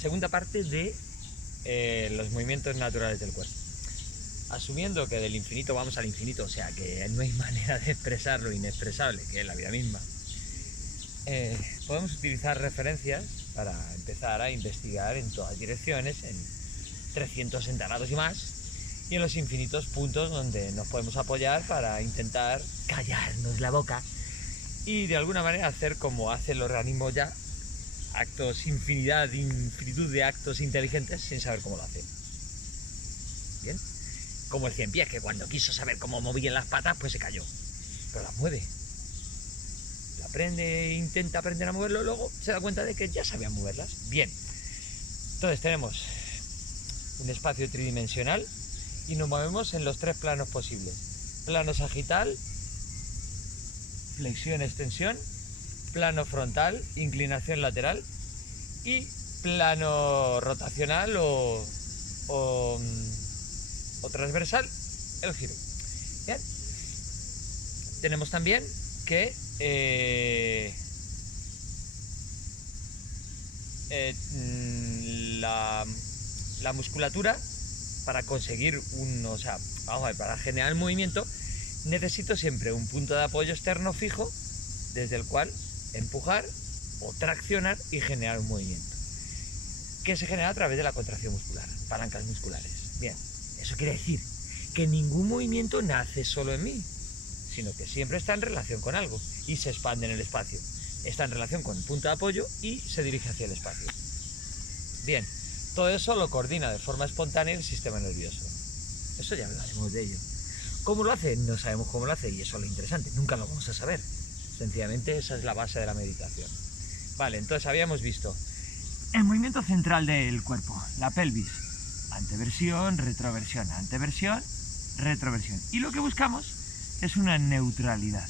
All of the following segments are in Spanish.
segunda parte de los movimientos naturales del cuerpo. Asumiendo que del infinito vamos al infinito, o sea que no hay manera de expresar lo inexpresable, que es la vida misma, podemos utilizar referencias para empezar a investigar en todas direcciones, en 360 grados y más, y en los infinitos puntos donde nos podemos apoyar para intentar callarnos la boca y de alguna manera hacer como hace el organismo ya, infinitud de actos inteligentes sin saber cómo lo hace. Bien, como el 100 pies, que cuando quiso saber cómo movían las patas, pues se cayó, pero las mueve. La aprende, intenta aprender a moverlo, luego se da cuenta de que ya sabía moverlas. Bien, entonces tenemos un espacio tridimensional y nos movemos en los 3 planos posibles: plano sagital, flexión, extensión; plano frontal, inclinación lateral; y plano rotacional o transversal, el giro. Bien, tenemos también que la musculatura, para conseguir para generar el movimiento, necesito siempre un punto de apoyo externo fijo desde el cual empujar o traccionar y generar un movimiento, que se genera a través de la contracción muscular, palancas musculares. Bien, eso quiere decir que ningún movimiento nace solo en mí, sino que siempre está en relación con algo y se expande en el espacio. Está en relación con el punto de apoyo y se dirige hacia el espacio. Bien, todo eso lo coordina de forma espontánea el sistema nervioso. Eso ya hablaremos de ello. ¿Cómo lo hace? No sabemos cómo lo hace, y eso es lo interesante, nunca lo vamos a saber. Sencillamente esa es la base de la meditación. Vale, entonces habíamos visto el movimiento central del cuerpo, la pelvis: anteversión, retroversión, anteversión, retroversión. Y lo que buscamos es una neutralidad,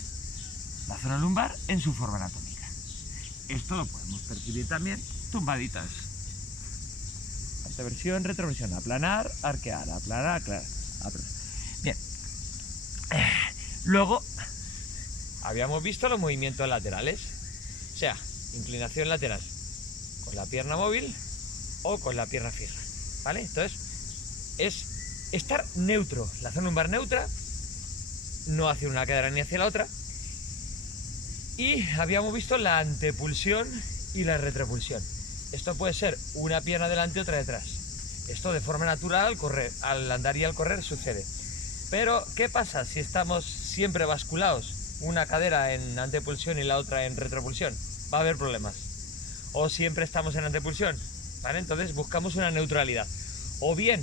la zona lumbar en su forma anatómica. Esto lo podemos percibir también tumbaditas: anteversión, retroversión, aplanar, arquear, aplanar, aplanar. Bien, luego habíamos visto los movimientos laterales, o sea, inclinación lateral con la pierna móvil o con la pierna fija, ¿vale? Entonces es estar neutro, la zona lumbar neutra, no hacia una cadera ni hacia la otra. Y habíamos visto la antepulsión y la retropulsión. Esto puede ser una pierna delante y otra detrás. Esto de forma natural al correr, al andar y al correr sucede. Pero ¿qué pasa si estamos siempre basculados, una cadera en antepulsión y la otra en retropulsión? Va a haber problemas. O siempre estamos en antepulsión, ¿vale? Entonces buscamos una neutralidad, o bien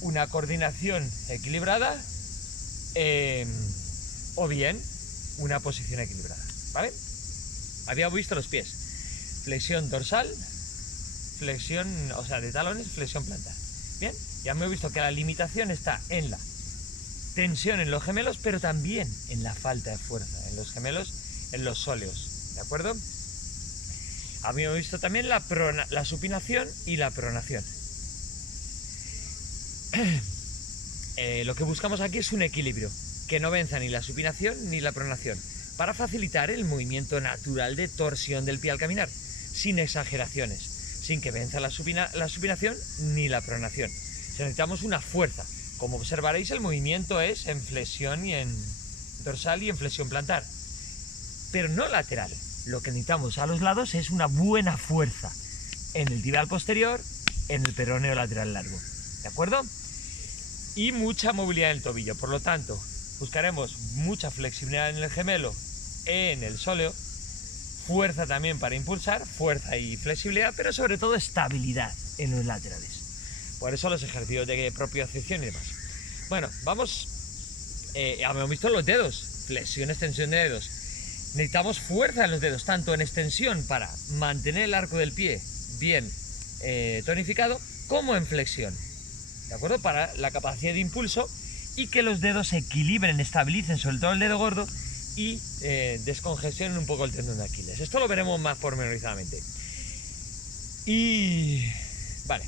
una coordinación equilibrada, o bien una posición equilibrada, ¿vale? Habíamos visto los pies: flexión dorsal, flexión, o sea, de talones, flexión plantar. Bien, ya hemos visto que la limitación está en la tensión en los gemelos, pero también en la falta de fuerza en los gemelos, en los sóleos, ¿de acuerdo? Habíamos visto también la supinación y la pronación. Lo que buscamos aquí es un equilibrio, que no venza ni la supinación ni la pronación, para facilitar el movimiento natural de torsión del pie al caminar, sin exageraciones, sin que venza la supinación ni la pronación. Necesitamos una fuerza. Como observaréis, el movimiento es en flexión y en dorsal y en flexión plantar, pero no lateral. Lo que necesitamos a los lados es una buena fuerza en el tibial posterior, en el peroneo lateral largo, ¿de acuerdo? Y mucha movilidad en el tobillo. Por lo tanto, buscaremos mucha flexibilidad en el gemelo, en el sóleo, fuerza también para impulsar, fuerza y flexibilidad, pero sobre todo estabilidad en los laterales. Por eso los ejercicios de propiocepción y demás. Bueno, vamos, hemos visto los dedos, flexión, extensión de dedos. Necesitamos fuerza en los dedos, tanto en extensión para mantener el arco del pie bien tonificado, como en flexión, ¿de acuerdo? Para la capacidad de impulso y que los dedos se equilibren, estabilicen, sobre todo el dedo gordo, y descongestionen un poco el tendón de Aquiles. Esto lo veremos más pormenorizadamente. Y vale,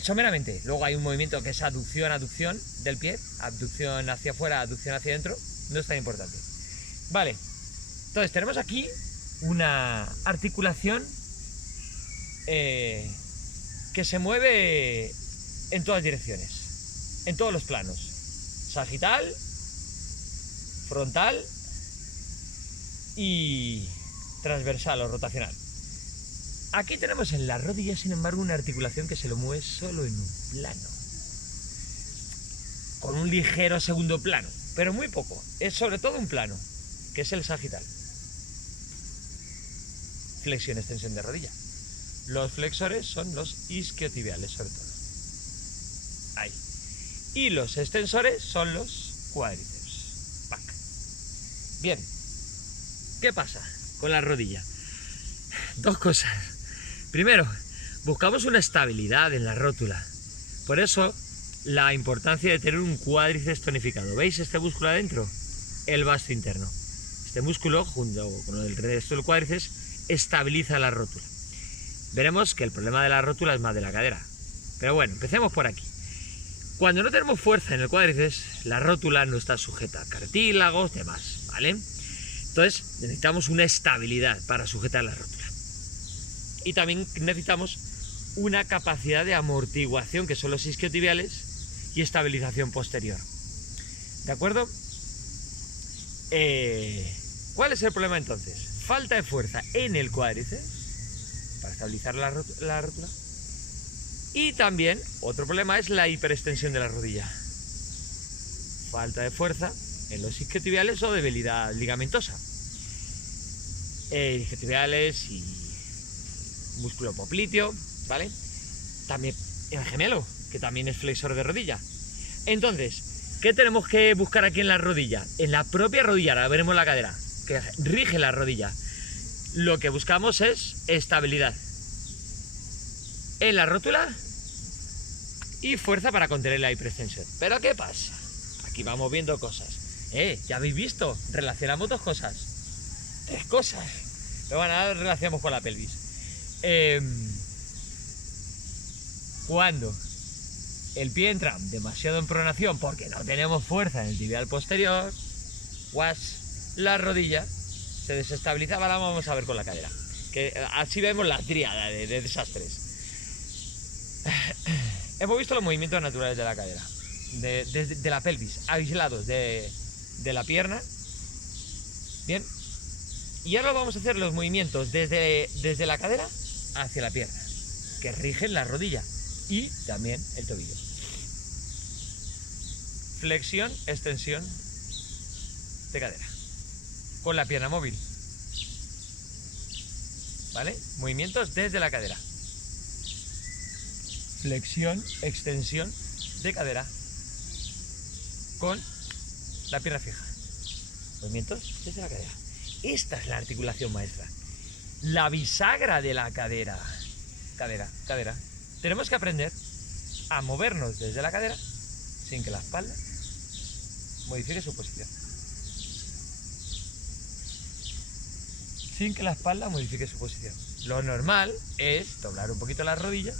someramente, luego hay un movimiento que es aducción, aducción del pie, abducción hacia afuera, aducción hacia adentro, no es tan importante. Vale, entonces tenemos aquí una articulación que se mueve en todas direcciones, en todos los planos, sagital, frontal y transversal o rotacional. Aquí tenemos en la rodilla, sin embargo, una articulación que se lo mueve solo en un plano, con un ligero segundo plano, pero muy poco. Es sobre todo un plano, que es el sagital. Flexión, extensión de rodilla. Los flexores son los isquiotibiales, sobre todo. Ahí. Y los extensores son los cuádriceps. Back. Bien. ¿Qué pasa con la rodilla? Dos cosas. Primero, buscamos una estabilidad en la rótula. Por eso, la importancia de tener un cuádriceps tonificado. ¿Veis este músculo adentro? El vasto interno. Este músculo, junto con el resto del cuádriceps, estabiliza la rótula. Veremos que el problema de la rótula es más de la cadera. Pero bueno, empecemos por aquí. Cuando no tenemos fuerza en el cuádriceps, la rótula no está sujeta a cartílagos, demás, ¿vale? Entonces, necesitamos una estabilidad para sujetar la rótula. Y también necesitamos una capacidad de amortiguación, que son los isquiotibiales, y estabilización posterior. ¿De acuerdo? ¿Cuál es el problema entonces? Falta de fuerza en el cuádriceps para estabilizar la rótula. Y también, otro problema es la hiperextensión de la rodilla. Falta de fuerza en los isquiotibiales o debilidad ligamentosa. Isquiotibiales y músculo popliteo, ¿vale? También el gemelo, que también es flexor de rodilla. Entonces, ¿qué tenemos que buscar aquí en la rodilla? En la propia rodilla, ahora veremos la cadera, que rige la rodilla. Lo que buscamos es estabilidad en la rótula y fuerza para contener la hiperextensión. ¿Pero qué pasa? Aquí vamos viendo cosas. Ya habéis visto, relacionamos dos cosas. Tres cosas. Pero bueno, ahora relacionamos con la pelvis. Cuando el pie entra demasiado en pronación porque no tenemos fuerza en el tibial posterior, la rodilla se desestabiliza. Ahora vamos a ver con la cadera, que así vemos la tríada de desastres. Hemos visto los movimientos naturales de la cadera, de la pelvis, aislados de la pierna. Bien, y ahora vamos a hacer los movimientos desde la cadera hacia la pierna, que rigen la rodilla y también el tobillo. Flexión, extensión de cadera con la pierna móvil, ¿vale? Movimientos desde la cadera. Flexión, extensión de cadera con la pierna fija. Movimientos desde la cadera. Esta es la articulación maestra. La bisagra de la cadera. Cadera, cadera. Tenemos que aprender a movernos desde la cadera sin que la espalda modifique su posición. Sin que la espalda modifique su posición. Lo normal es doblar un poquito las rodillas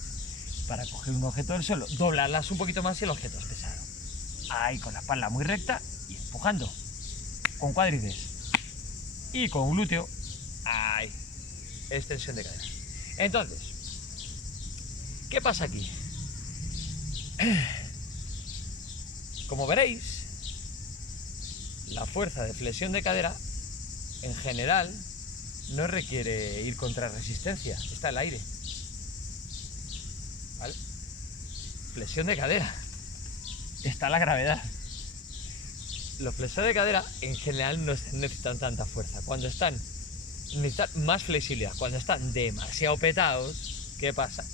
para coger un objeto del suelo, doblarlas un poquito más si el objeto es pesado. Ahí, con la espalda muy recta y empujando, con cuádriceps y con glúteo. Ahí, extensión de cadera. Entonces, ¿qué pasa aquí? Como veréis, la fuerza de flexión de cadera, en general, no requiere ir contra resistencia, está el aire. ¿Vale? Flexión de cadera, está la gravedad. Los flexores de cadera en general no necesitan tanta fuerza. Cuando necesitan más flexibilidad. Cuando están demasiado petados, ¿qué pasa?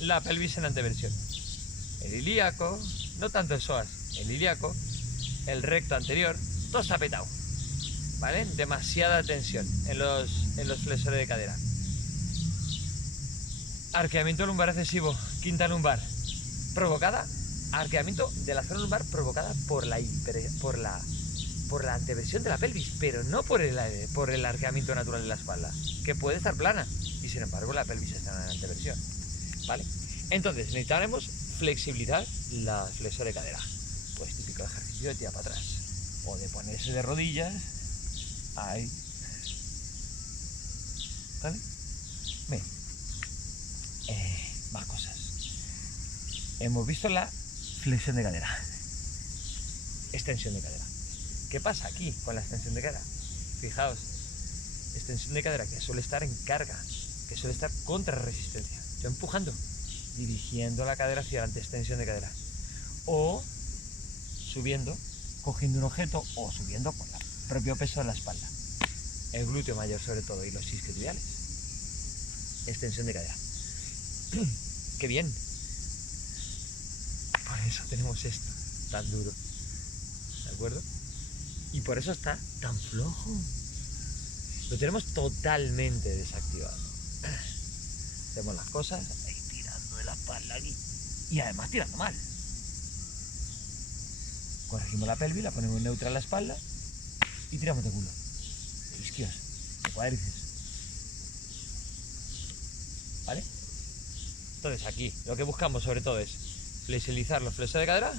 La pelvis en anteversión. El ilíaco, no tanto el psoas, el ilíaco, el recto anterior, todo está petado, ¿vale? Demasiada tensión en los flexores de cadera. Arqueamiento lumbar excesivo, quinta lumbar, provocada, arqueamiento de la zona lumbar provocada por la anteversión de la pelvis, pero no por el arqueamiento natural de la espalda, que puede estar plana, y sin embargo la pelvis está en anteversión, ¿vale? Entonces necesitaremos flexibilizar la flexor de cadera, pues típico ejercicio de tirar para atrás, o de ponerse de rodillas, ahí, ¿vale? Bien. Más cosas. Hemos visto la flexión de cadera, extensión de cadera. ¿Qué pasa aquí con la extensión de cadera? Fijaos, extensión de cadera que suele estar en carga, que suele estar contra resistencia. Yo empujando, dirigiendo la cadera hacia adelante, extensión de cadera. O subiendo, cogiendo un objeto, o subiendo con el propio peso de la espalda. El glúteo mayor sobre todo y los isquiotibiales. Extensión de cadera. ¡Qué bien! Por eso tenemos esto tan duro. ¿De acuerdo? Y por eso está tan flojo. Lo tenemos totalmente desactivado. Hacemos las cosas ahí tirando de la espalda aquí. Y además tirando mal. Corregimos la pelvis, la ponemos neutra en la espalda y tiramos de culo. De isquios, de cuádriceps. ¿Vale? Entonces aquí lo que buscamos sobre todo es flexibilizar los flexores de cadera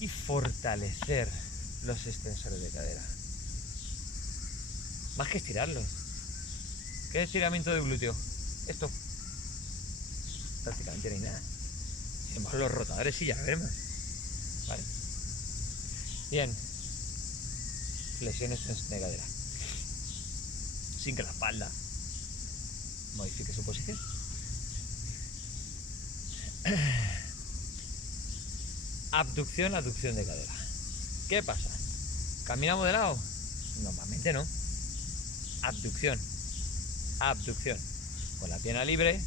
y fortalecer los extensores de cadera. Más que estirarlos. ¿Qué estiramiento de glúteo? Esto. Prácticamente no hay nada. Hacemos los rotadores y ya veremos. ¿Vale? Bien. Flexión, extensión de cadera. Sin que la espalda modifique su posición. Abducción, aducción de cadera. ¿Qué pasa? ¿Caminamos de lado? Normalmente no. Abducción. Abducción. Con la pierna libre.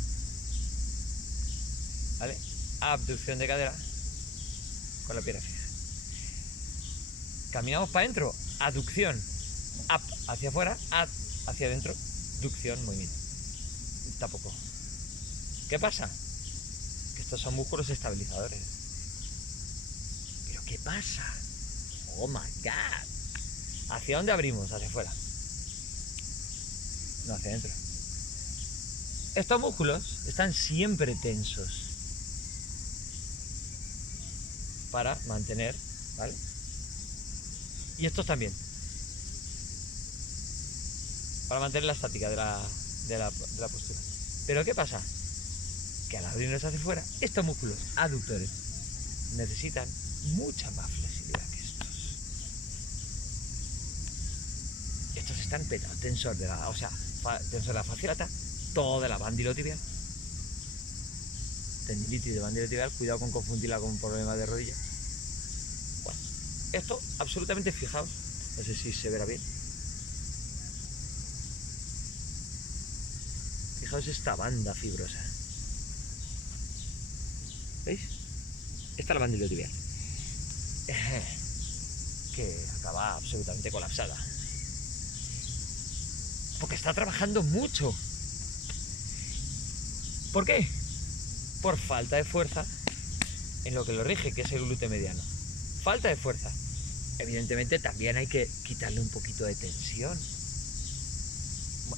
¿Vale? Abducción de cadera. Con la pierna fija. Caminamos para adentro. Aducción. Up hacia afuera. Ad hacia adentro. Ducción, movimiento. Tampoco. ¿Qué pasa? Que estos son músculos estabilizadores. ¿Pero qué pasa? Oh my god. ¿Hacia dónde abrimos? Hacia afuera. No, hacia adentro. Estos músculos están siempre tensos para mantener, ¿vale? Y estos también. Para mantener la estática de la postura. Pero ¿qué pasa? Que al abrirnos hacia afuera, estos músculos aductores necesitan mucha más flexibilidad que estos. Estos están petados, tensor de la, tensor de la fasciolata, toda la bandilotibial. Tendinitis de bandilotibial, cuidado con confundirla con un problema de rodilla. Bueno, esto absolutamente fijaos, no sé si se verá bien. Fijaos esta banda fibrosa. ¿Veis? Esta es la bandilotibial. Que acaba absolutamente colapsada. Porque está trabajando mucho. ¿Por qué? Por falta de fuerza en lo que lo rige, que es el glúteo mediano. Falta de fuerza. Evidentemente también hay que quitarle un poquito de tensión.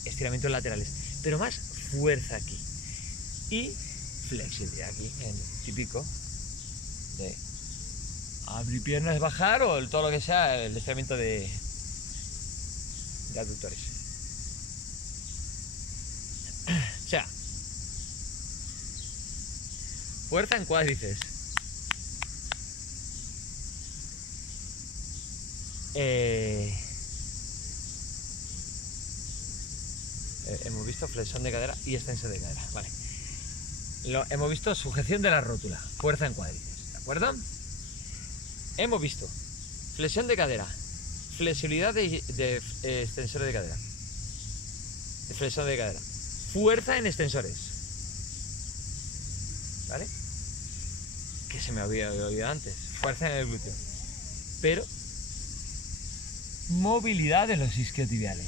Estiramientos laterales. Pero más fuerza aquí. Y flexibilidad aquí, en el típico de abrir piernas, bajar o todo lo que sea el estiramiento de aductores. O sea, fuerza en cuádriceps. Hemos visto flexión de cadera y extensión de cadera, vale. Hemos visto sujeción de la rótula, fuerza en cuádriceps, ¿de acuerdo? Hemos visto flexión de cadera, flexibilidad de extensores de cadera, de flexión de cadera, fuerza en extensores, ¿vale? Que se me había olvidado antes, fuerza en el glúteo, pero movilidad de los isquiotibiales,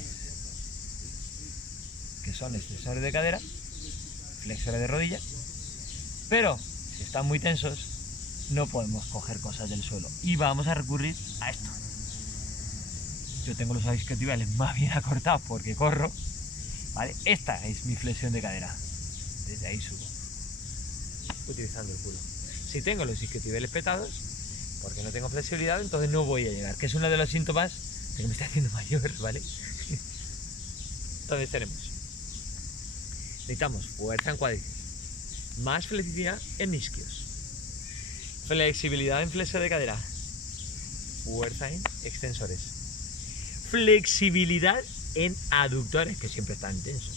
que son extensores de cadera, flexores de rodilla, pero si están muy tensos no podemos coger cosas del suelo y vamos a recurrir a esto. Yo tengo los isquiotibiales más bien acortados porque corro, ¿vale? Esta es mi flexión de cadera, desde ahí subo utilizando el culo. Si tengo los isquiotibiales petados porque no tengo flexibilidad, entonces no voy a llegar, que es uno de los síntomas de que me está haciendo mayor, ¿vale? Entonces tenemos necesitamos fuerza en cuádriceps, más flexibilidad en isquios, flexibilidad en flexo de cadera, fuerza en extensores, flexibilidad en aductores, que siempre están tensos,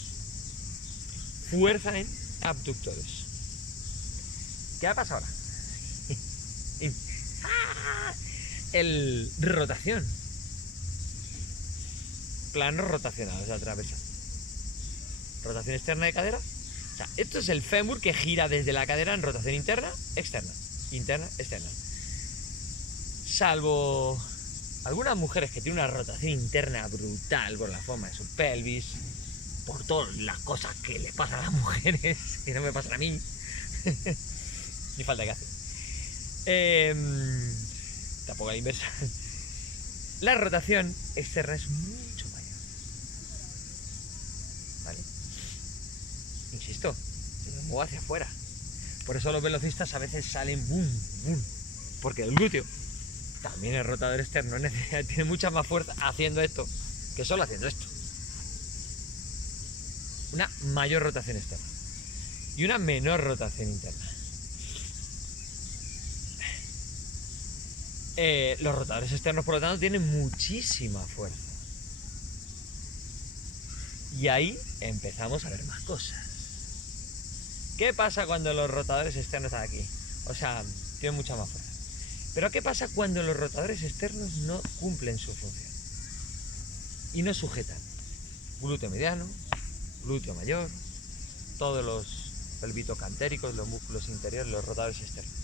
fuerza en abductores. ¿Qué ha pasado ahora? El rotación, plano rotacional, o sea, transversal, rotación externa de cadera. O sea, esto es el fémur que gira desde la cadera en rotación interna, externa, externa. Salvo algunas mujeres que tienen una rotación interna brutal por la forma de su pelvis, por todas las cosas que les pasan a las mujeres, que no me pasan a mí, ni falta que hacer. Tampoco a la inversa. La rotación externa es mucho mayor, ¿vale? Insisto, se me mueve hacia afuera. Por eso los velocistas a veces salen boom, boom, porque el glúteo, también el rotador externo, tiene mucha más fuerza haciendo esto que solo haciendo esto. Una mayor rotación externa y una menor rotación interna. Los rotadores externos, por lo tanto, tienen muchísima fuerza. Y ahí empezamos a ver más cosas. ¿Qué pasa cuando los rotadores externos están aquí? O sea, tienen mucha más fuerza. Pero ¿qué pasa cuando los rotadores externos no cumplen su función? Y no sujetan. Glúteo mediano, glúteo mayor, todos los pelvitocantéricos, los músculos interiores, los rotadores externos.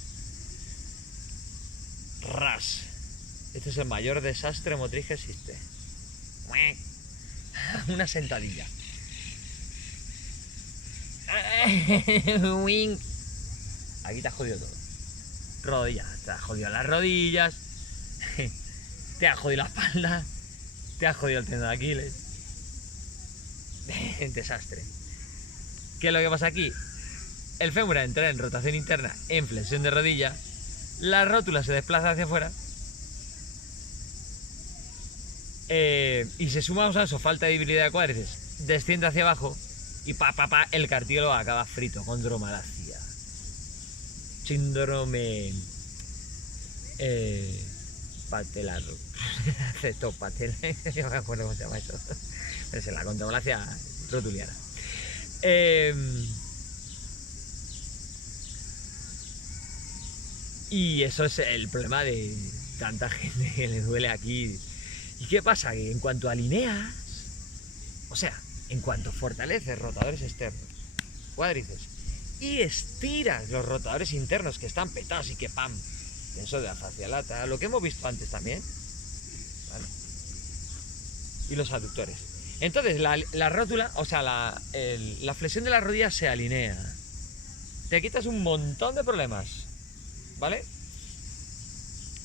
¡Ras! Este es el mayor desastre motriz que existe. Una sentadilla. Aquí te has jodido todo. Rodillas, te has jodido las rodillas, te has jodido la espalda, te has jodido el tendón de Aquiles. Desastre. ¿Qué es lo que pasa aquí? El fémur entra en rotación interna en flexión de rodilla, la rótula se desplaza hacia afuera y se sumamos a eso falta de debilidad de cuádriceps, desciende hacia abajo y el cartílago acaba frito con dromalacia. Síndrome patelar, cetopatelar, no me acuerdo cómo se llama eso, es la condromalacia rotuliana. Y eso es el problema de tanta gente que le duele aquí. ¿Y qué pasa? Que en cuanto alineas, o sea, en cuanto fortaleces rotadores externos, cuádriceps, y estiras los rotadores internos que están petados y que ¡pam! Tenso de la fascialata, lo que hemos visto antes también, ¿vale? Y los aductores. Entonces la rótula, o sea, la flexión de la rodilla se alinea. Te quitas un montón de problemas, ¿vale?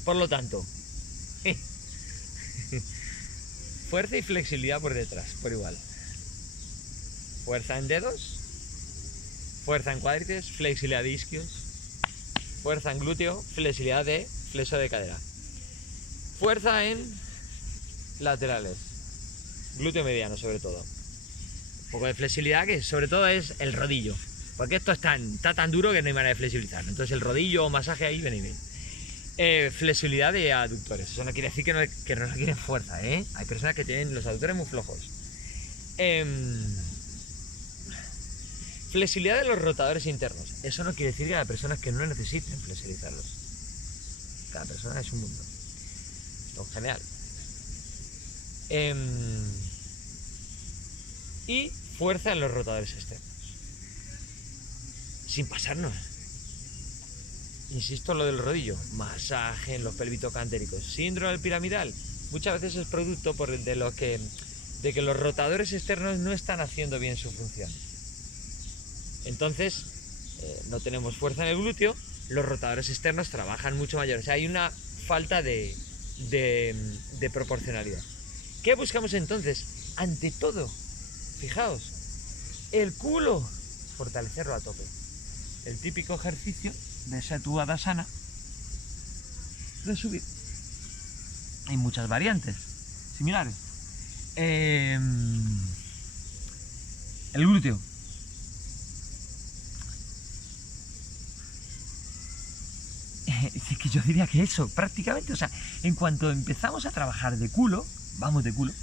Por lo tanto, fuerza y flexibilidad por detrás, por igual. Fuerza en dedos, fuerza en cuádriceps, flexibilidad de isquios, fuerza en glúteo, flexibilidad de flexo de cadera. Fuerza en laterales, glúteo mediano sobre todo. Un poco de flexibilidad que sobre todo es el rodillo, porque esto está tan duro que no hay manera de flexibilizarlo. Entonces el rodillo o masaje ahí viene bien. Flexibilidad de aductores, eso no quiere decir que no requieren fuerza, ¿eh? Hay personas que tienen los aductores muy flojos. Flexibilidad de los rotadores internos, eso no quiere decir que haya personas que no necesiten flexibilizarlos. Cada persona es un mundo, esto en general. Y fuerza en los rotadores externos, sin pasarnos. Insisto, lo del rodillo, masaje en los pelvitocantéricos, síndrome del piramidal, muchas veces es producto de que los rotadores externos no están haciendo bien su función. Entonces, no tenemos fuerza en el glúteo, los rotadores externos trabajan mucho mayor, o sea, hay una falta de proporcionalidad. ¿Qué buscamos entonces? Ante todo, fijaos, el culo, fortalecerlo a tope. El típico ejercicio de Setuadasana, de subir. Hay muchas variantes similares. El glúteo, yo diría que eso, prácticamente, o sea, en cuanto empezamos a trabajar de culo, vamos de culo,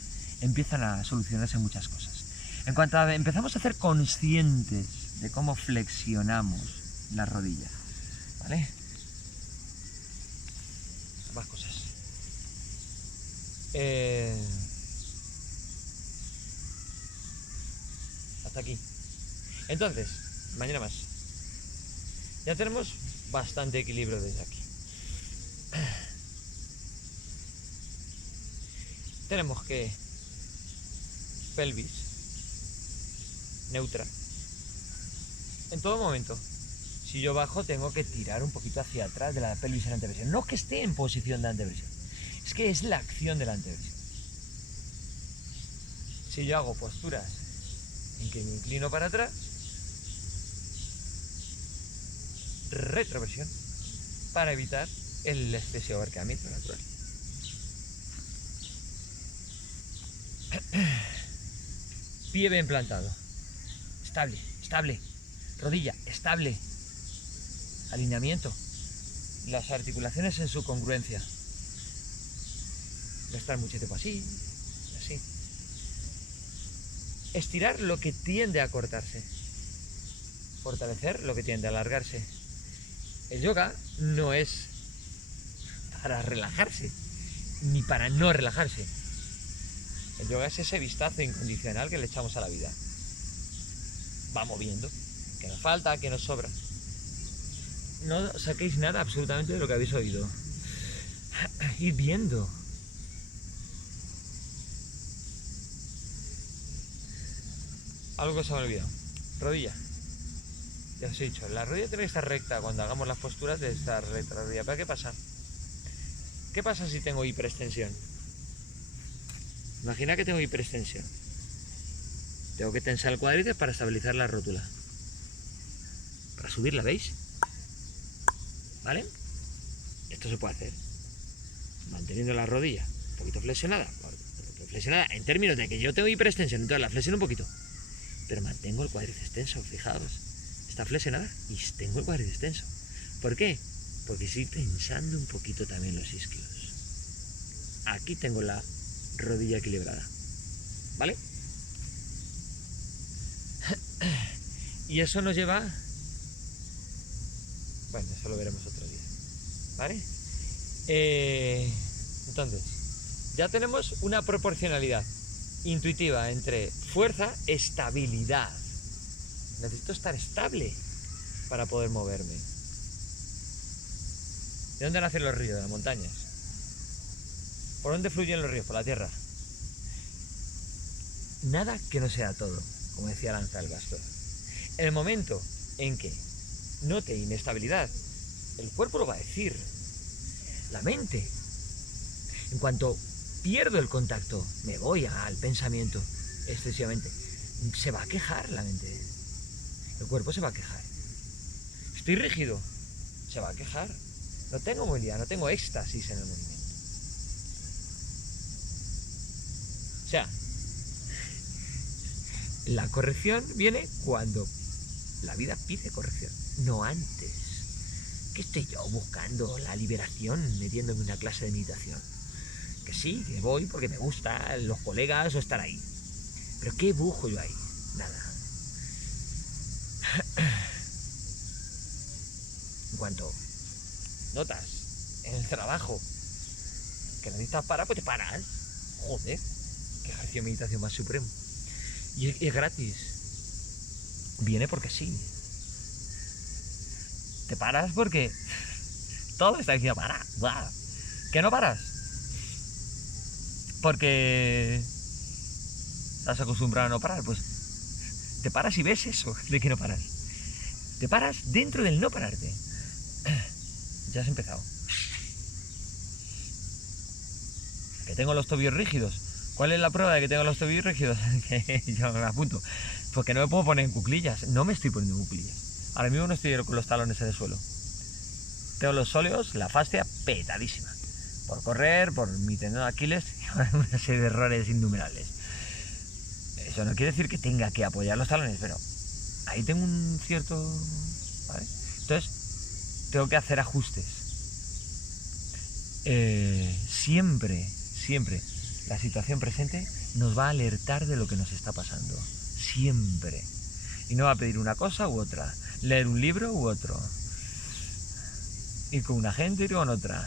empiezan a solucionarse muchas cosas. En cuanto empezamos a ser conscientes de cómo flexionamos la rodilla, ¿vale? Más cosas. Hasta aquí. Entonces, mañana más. Ya tenemos bastante equilibrio desde aquí. Tenemos que pelvis neutra. En todo momento, si yo bajo, tengo que tirar un poquito hacia atrás de la pelvis en anteversión. No que esté en posición de anteversión, es que es la acción de la anteversión. Si yo hago posturas en que me inclino para atrás, retroversión, para evitar el exceso de abarcamiento natural. Pie bien plantado, estable, estable, rodilla, estable, alineamiento, las articulaciones en su congruencia. No estar mucho tiempo así, así. Estirar lo que tiende a cortarse, fortalecer lo que tiende a alargarse. El yoga no es para relajarse, ni para no relajarse. El yoga es ese vistazo incondicional que le echamos a la vida. Va moviendo, que nos falta, que nos sobra. No saquéis nada absolutamente de lo que habéis oído. Ir viendo. Algo que se me ha olvidado. Rodilla. Ya os he dicho, la rodilla tiene que estar recta cuando hagamos las posturas de estar recta la rodilla. ¿Pero qué pasa? ¿Qué pasa si tengo hiperextensión? Imagina que tengo hiperextensión. Tengo que tensar el cuádriceps para estabilizar la rótula. Para subirla, ¿veis? ¿Vale? Esto se puede hacer manteniendo la rodilla un poquito flexionada. Flexionada en términos de que yo tengo hiperextensión, entonces la flexiono un poquito. Pero mantengo el cuádriceps tenso, fijaos. Está flexionada y tengo el cuádriceps tenso. ¿Por qué? Porque estoy tensando un poquito también los isquios. Aquí tengo la rodilla equilibrada. ¿Vale? Y eso nos lleva... Bueno, eso lo veremos otro día. ¿Vale? Entonces, ya tenemos una proporcionalidad intuitiva entre fuerza, estabilidad. Necesito estar estable para poder moverme. ¿De dónde nacen los ríos? De las montañas. ¿Por dónde fluyen los ríos? Por la tierra. Nada que no sea todo, como decía Lanza el Pastor. En el momento en que note inestabilidad, el cuerpo lo va a decir. La mente. En cuanto pierdo el contacto, me voy al pensamiento excesivamente, se va a quejar la mente. El cuerpo se va a quejar. Estoy rígido, se va a quejar. No tengo movilidad, no tengo éxtasis en el movimiento. O sea, la corrección viene cuando la vida pide corrección, no antes. ¿Qué estoy yo buscando? La liberación metiéndome en una clase de meditación. Que sí, que voy porque me gusta los colegas o estar ahí. Pero ¿qué busco yo ahí? Nada. En cuanto notas en el trabajo que necesitas parar, pues te paras. Joder, qué ejercicio de meditación más supremo. Y es gratis. Viene porque sí. Te paras porque todo está diciendo para. ¿Que no paras? Porque estás acostumbrado a no parar, pues te paras y ves eso de que no paras. Te paras dentro del no pararte. Ya has empezado. Que tengo los tobillos rígidos. ¿Cuál es la prueba de que tengo los tobillos rígidos? Que yo me apunto. Porque no me puedo poner en cuclillas. No me estoy poniendo en cuclillas. Ahora mismo no estoy con los talones en el suelo. Tengo los sóleos, la fascia petadísima. Por correr, por mi tendón de Aquiles, una serie de errores innumerables. Eso no quiere decir que tenga que apoyar los talones, pero ahí tengo un cierto... ¿vale? Entonces, tengo que hacer ajustes. siempre la situación presente nos va a alertar de lo que nos está pasando. Siempre. Y no va a pedir una cosa u otra. Leer un libro u otro. Ir con una gente, ir con otra.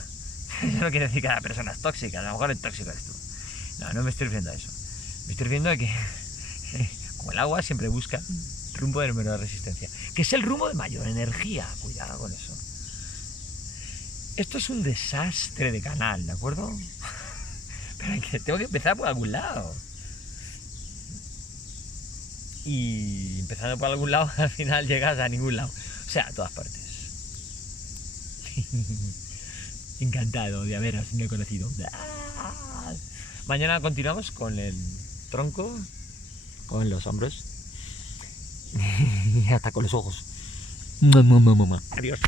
Eso no quiere decir que cada persona es tóxica. A lo mejor es tóxico eres tú. No me estoy refiriendo a eso. Me estoy refiriendo a que como el agua siempre busca rumbo de menor resistencia. Que es el rumbo de mayor energía. Cuidado con eso. Esto es un desastre de canal, ¿de acuerdo? Pero que tengo que empezar por algún lado. Y empezando por algún lado, al final llegas a ningún lado. O sea, a todas partes. Encantado de haberos no conocido. Mañana continuamos con el tronco, con los hombros y hasta con los ojos. Adiós.